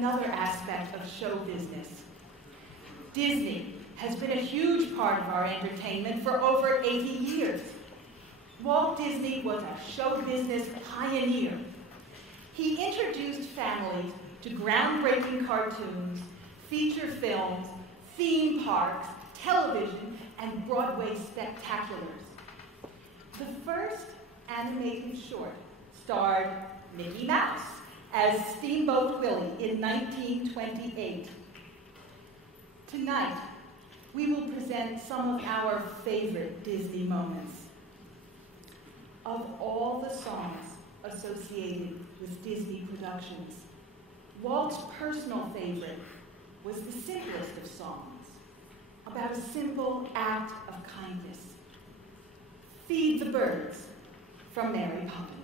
another aspect of show business. Disney has been a huge part of our entertainment for over 80 years. Walt Disney was a show business pioneer. He introduced families to groundbreaking cartoons, feature films, theme parks, television, and Broadway spectaculars. The first animated short starred Mickey Mouse as Steamboat Willie in 1928. Tonight, we will present some of our favorite Disney moments. Of all the songs associated with Disney productions, Walt's personal favorite was the simplest of songs, about a simple act of kindness. Feed the Birds from Mary Poppins.